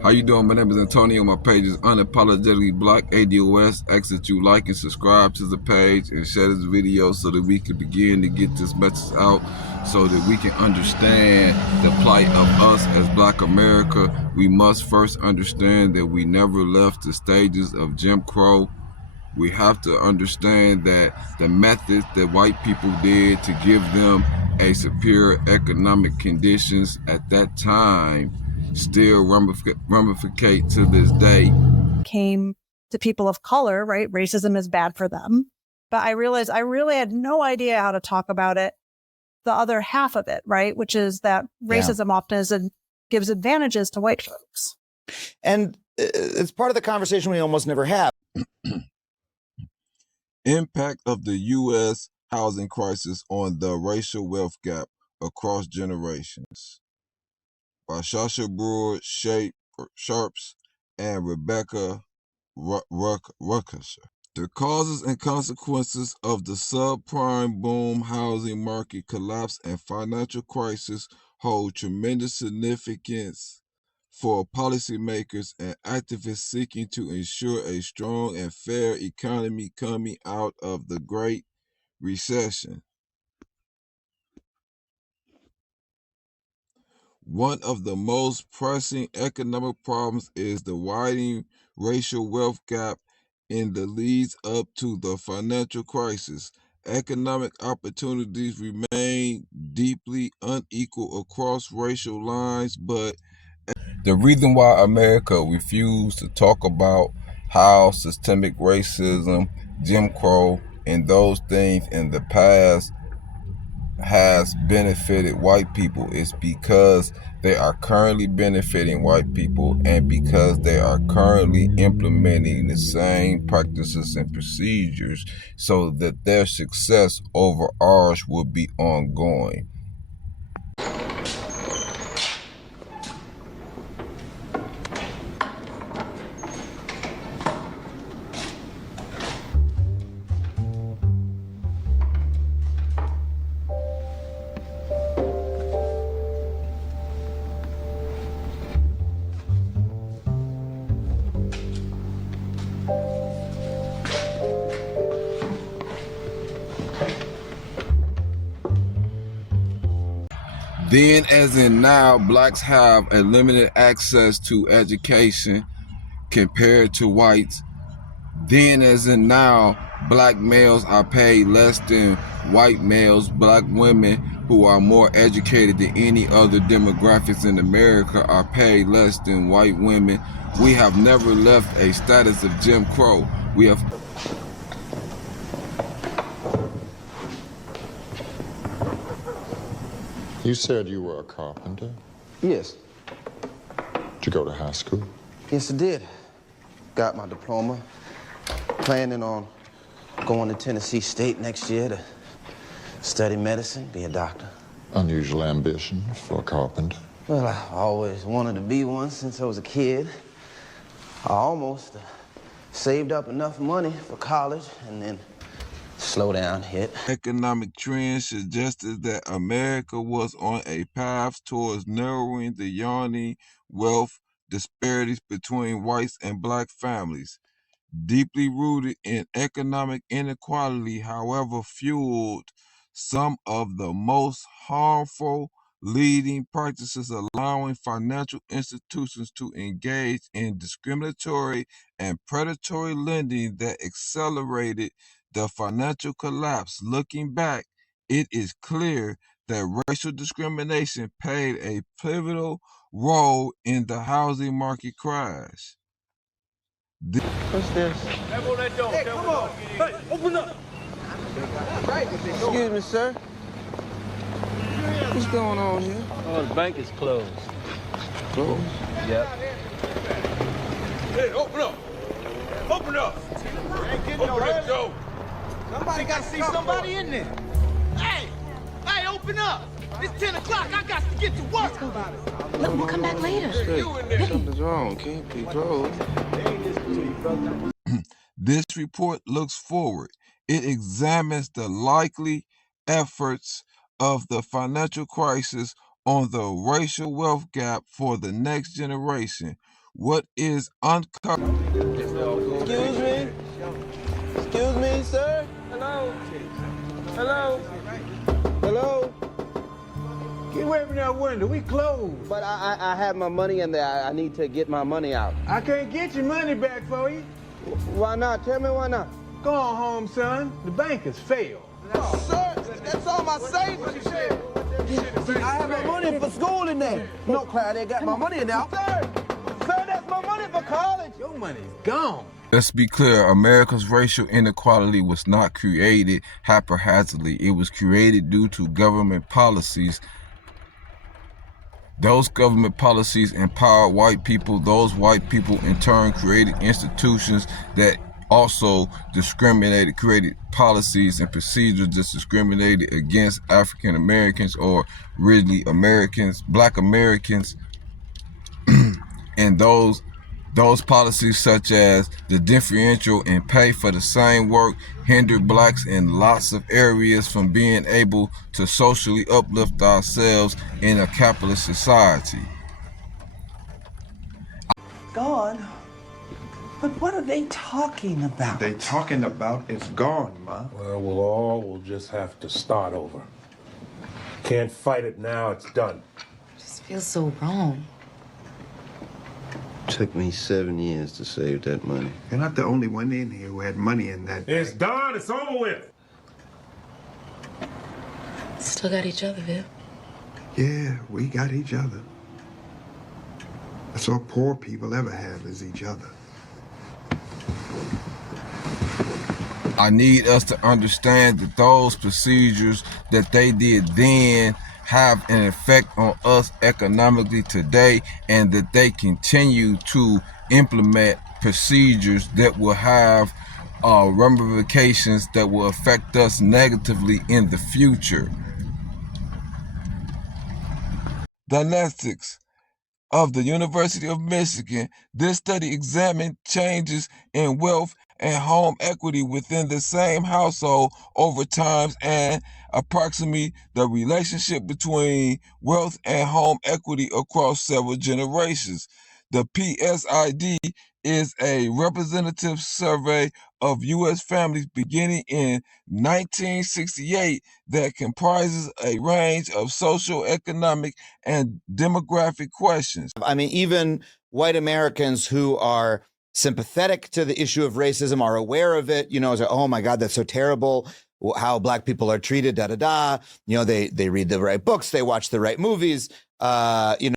How you doing? My name is Antonio. My page is Unapologetically Black ADOS. Ask that you like and subscribe to the page and share this video so that we can begin to get this message out so that we can understand the plight of us as Black America. We must first understand that we never left the stages of Jim Crow. We have to understand that the methods that white people did to give them a superior economic conditions at that time still ramificate to this day. Came to people of color, right? Racism is bad for them. But I realized I really had no idea how to talk about it. The other half of it, right? Which is that racism often gives advantages to white folks. And it's part of the conversation we almost never have. Impact of the U.S. housing crisis on the racial wealth gap across generations by Shasha Brewer, Sharps, and Rebecca Ruckesher. The causes and consequences of the subprime boom housing market collapse and financial crisis hold tremendous significance for policymakers and activists seeking to ensure a strong and fair economy coming out of the Great Recession. One of the most pressing economic problems is the widening racial wealth gap in the leads up to the financial crisis. Economic opportunities remain deeply unequal across racial lines, but the reason why America refused to talk about how systemic racism, Jim Crow, and those things in the past has benefited white people is because they are currently benefiting white people and because they are currently implementing the same practices and procedures so that their success over ours will be ongoing. Then as in now, blacks have a limited access to education compared to whites. Then as in now, black males are paid less than white males. Black women who are more educated than any other demographics in America are paid less than white women. We have never left a status of Jim Crow. We have... You said you were a carpenter? Yes. Did you go to high school? Yes, I did. Got my diploma. Planning on going to Tennessee State next year to study medicine, be a doctor. Unusual ambition for a carpenter. Well, I always wanted to be one since I was a kid. I almost saved up enough money for college and then slowdown hit. Economic trends suggested that America was on a path towards narrowing the yawning wealth disparities between whites and black families. Deeply rooted in economic inequality, however, fueled some of the most harmful leading practices, allowing financial institutions to engage in discriminatory and predatory lending that accelerated the financial collapse. Looking back, it is clear that racial discrimination played a pivotal role in the housing market crash. What's this? Hey, come on! Hey, open up! Excuse me, sir. What's going on here? Oh, the bank is closed. Closed? Yep. Hey, open up! Open up! Open up, Joe! Somebody got to see somebody in there. Hey! Hey, open up! It's 10 o'clock. I got to get to work. Look, we'll come back later. Something's wrong. Can't be closed. This report looks forward. It examines the likely efforts of the financial crisis on the racial wealth gap for the next generation. what is uncovered. Excuse me? Excuse me, sir? Hello? Hello? Hello? Get away from that window. We closed. But I have my money in there. I need to get my money out. I can't get your money back for you. Why not? Tell me why not. Go on home, son. The bank has failed. Sir, that's all my savings. I have my money for school in there. No, Clyde, they got my money in there. Sir, that's my money for college. Your money's gone. Let's be clear, America's racial inequality was not created haphazardly. It was created due to government policies. Those government policies empowered white people. Those white people in turn created institutions that also created policies and procedures that discriminated against African Americans or originally Americans, Black Americans. And those policies, such as the differential in pay for the same work, hindered blacks in lots of areas from being able to socially uplift ourselves in a capitalist society. Gone? But what are they talking about? They talking about it's gone, Ma. Well, we'll just have to start over. Can't fight it now, it's done. It just feels so wrong. Took me 7 years to save that money. You're not the only one in here who had money in that. It's done, it's over with. Still got each other, Viv. Yeah, we got each other. That's all poor people ever have is each other. I need us to understand that those procedures that they did then have an effect on us economically today, and that they continue to implement procedures that will have ramifications that will affect us negatively in the future. Dynastics of the University of Michigan. This study examined changes in wealth and home equity within the same household over time and approximately the relationship between wealth and home equity across several generations. The PSID is a representative survey of U.S. families beginning in 1968 that comprises a range of social, economic, and demographic questions. I mean, even white Americans who are sympathetic to the issue of racism are aware of it, you know, say, oh my God, that's so terrible how black people are treated, da da da. You know, they read the right books, they watch the right movies, you know.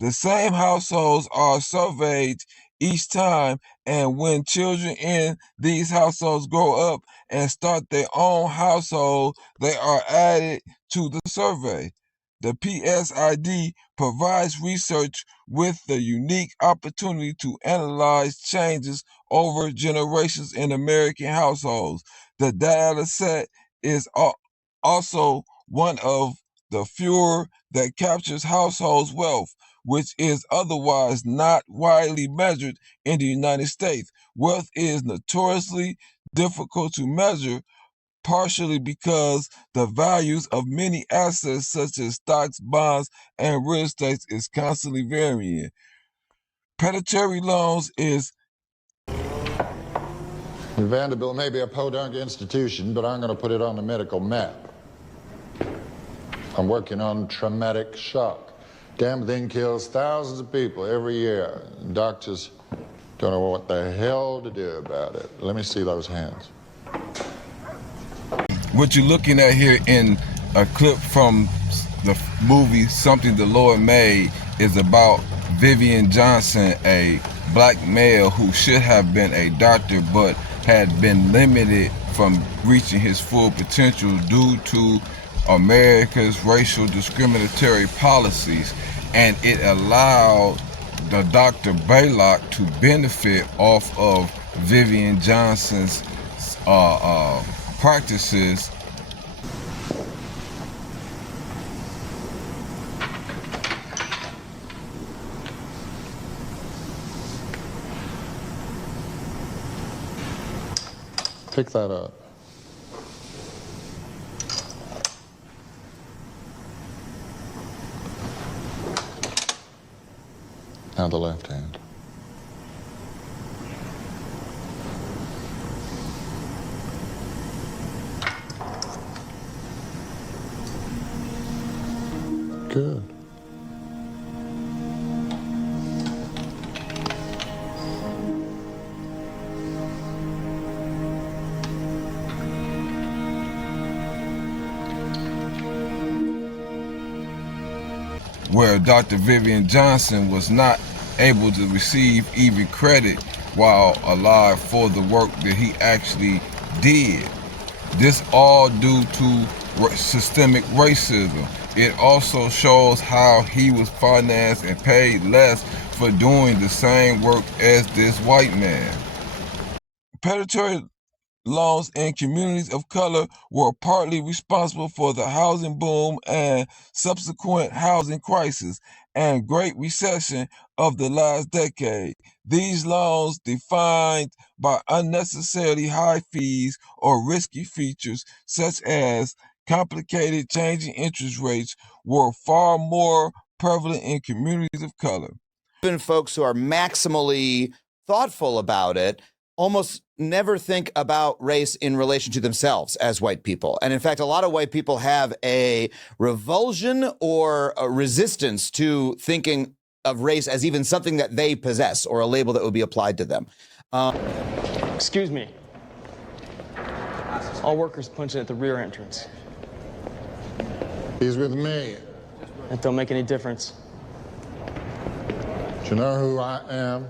The same households are surveyed each time, and when children in these households grow up and start their own household, they are added to the survey. The PSID provides research with the unique opportunity to analyze changes over generations in American households. The data set is also one of the fewer that captures households' wealth, which is otherwise not widely measured in the United States. Wealth is notoriously difficult to measure, partially because the values of many assets such as stocks, bonds, and real estate is constantly varying. Predatory loans is... Vanderbilt may be a podunk institution, but I'm going to put it on the medical map. I'm working on traumatic shock. Damn thing kills thousands of people every year. Doctors don't know what the hell to do about it. Let me see those hands. What you're looking at here in a clip from the movie Something the Lord Made is about Vivian Johnson, a black male who should have been a doctor but had been limited from reaching his full potential due to America's racial discriminatory policies, and it allowed the Dr. Baylock to benefit off of Vivian Johnson's practices. Pick that up. Now the left hand. Good. Where Dr. Vivian Johnson was not able to receive even credit while alive for the work that he actually did. This all due to systemic racism. It also shows how he was financed and paid less for doing the same work as this white man. Predatory loans in communities of color were partly responsible for the housing boom and subsequent housing crisis and Great Recession of the last decade. These loans, defined by unnecessarily high fees or risky features such as complicated changing interest rates, were far more prevalent in communities of color. Even folks who are maximally thoughtful about it almost never think about race in relation to themselves as white people. And in fact, a lot of white people have a revulsion or a resistance to thinking of race as even something that they possess or a label that would be applied to them. Excuse me. All workers punch in at the rear entrance. He's with me. That don't make any difference. Do you know who I am?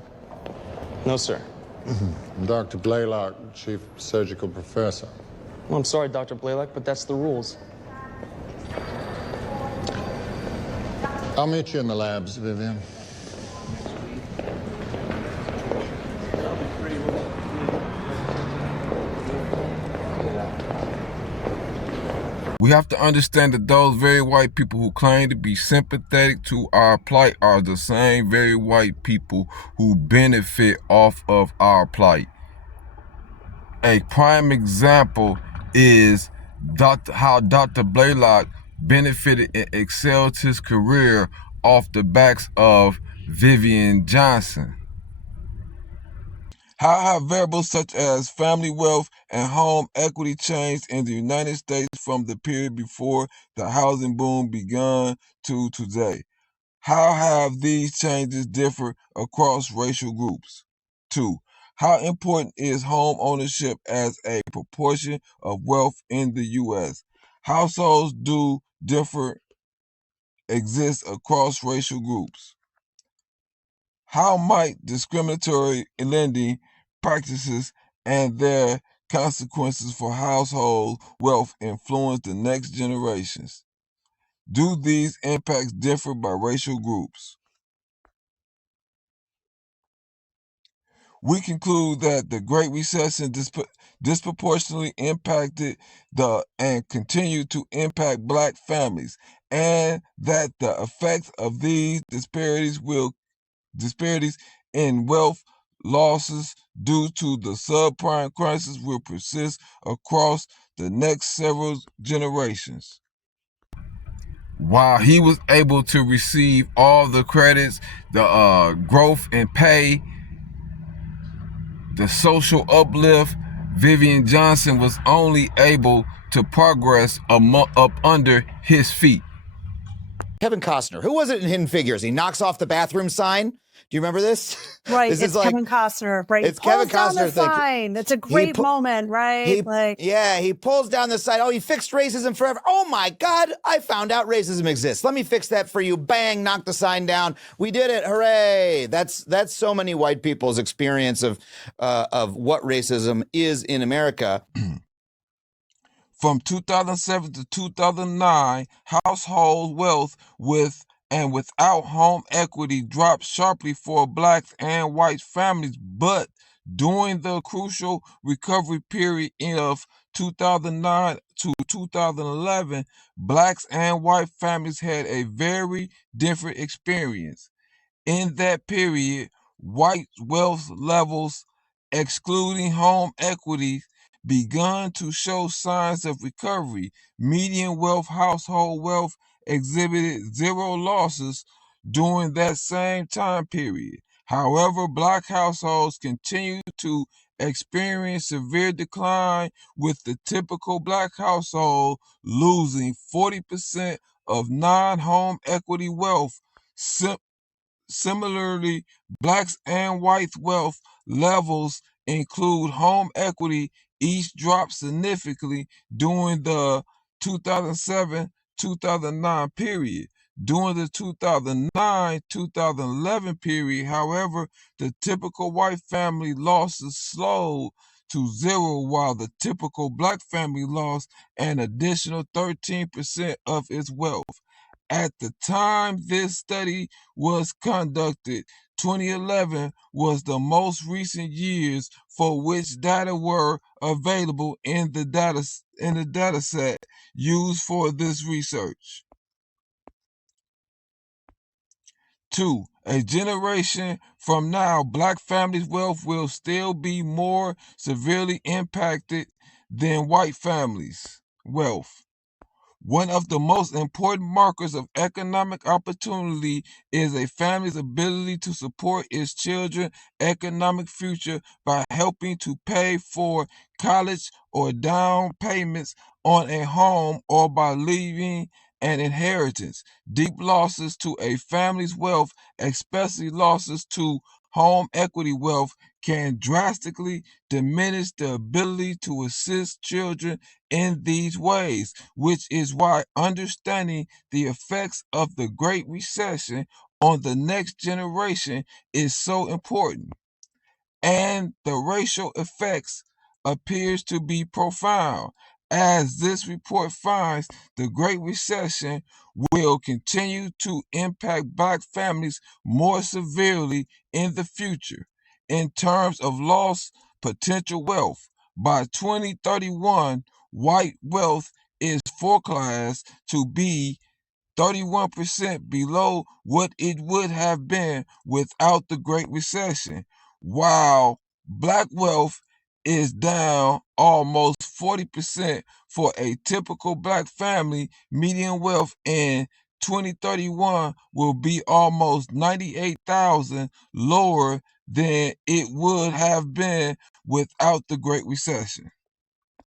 No, sir. I'm Dr. Blaylock, Chief Surgical Professor. Well, I'm sorry, Dr. Blaylock, but that's the rules. I'll meet you in the labs, Vivian. We have to understand that those very white people who claim to be sympathetic to our plight are the same very white people who benefit off of our plight. A prime example is how Dr. Blaylock benefited and excelled his career off the backs of Vivian Johnson. How have variables such as family wealth and home equity changed in the United States from the period before the housing boom began to today? How have these changes differed across racial groups? 2. How important is home ownership as a proportion of wealth in the U.S.? Households do differ exist across racial groups. How might discriminatory lending practices and their consequences for household wealth influence the next generations? Do these impacts differ by racial groups? We conclude that the Great Recession disproportionately impacted and continue to impact Black families, and that the effects of these disparities in wealth losses due to the subprime crisis will persist across the next several generations. While he was able to receive all the credits, the growth in pay, the social uplift, Vivian Johnson was only able to progress up under his feet. Kevin Costner, who was it in Hidden Figures? He knocks off the bathroom sign. Do you remember this? Right, This it's is like- Kevin Costner, right? It's He pulls Kevin down the Costner, thank you. sign. It's a great moment, right? He pulls down the sign. Oh, he fixed racism forever. Oh my God, I found out racism exists. Let me fix that for you. Bang, knock the sign down. We did it. Hooray. That's so many white people's experience of what racism is in America. From 2007 to 2009, household wealth without home equity dropped sharply for Blacks and white families, but during the crucial recovery period of 2009 to 2011, Blacks and white families had a very different experience. In that period, white wealth levels, excluding home equity, begun to show signs of recovery. Median wealth household wealth exhibited zero losses during that same time period. However, Black households continue to experience severe decline, with the typical Black household losing 40% of non-home equity wealth. Similarly, Blacks and white wealth levels include home equity each dropped significantly during the 2007-2009 period. During the 2009-2011 period, however, the typical white family losses slowed to zero, while the typical Black family lost an additional 13% of its wealth. At the time this study was conducted, 2011 was the most recent years for which data were available in the data set used for this research. 2. A generation from now, Black families' wealth will still be more severely impacted than white families' wealth. One of the most important markers of economic opportunity is a family's ability to support its children's economic future by helping to pay for college or down payments on a home, or by leaving an inheritance. Deep losses to a family's wealth, especially losses to home equity wealth, can drastically diminish the ability to assist children in these ways, which is why understanding the effects of the Great Recession on the next generation is so important. And the racial effects appears to be profound. As this report finds, the Great Recession will continue to impact Black families more severely in the future in terms of lost potential wealth. By 2031, white wealth is forecast to be 31% below what it would have been without the Great Recession, while Black wealth is down almost 40% for a typical Black family. Median wealth in 2031 will be almost 98,000 lower than it would have been without the Great Recession.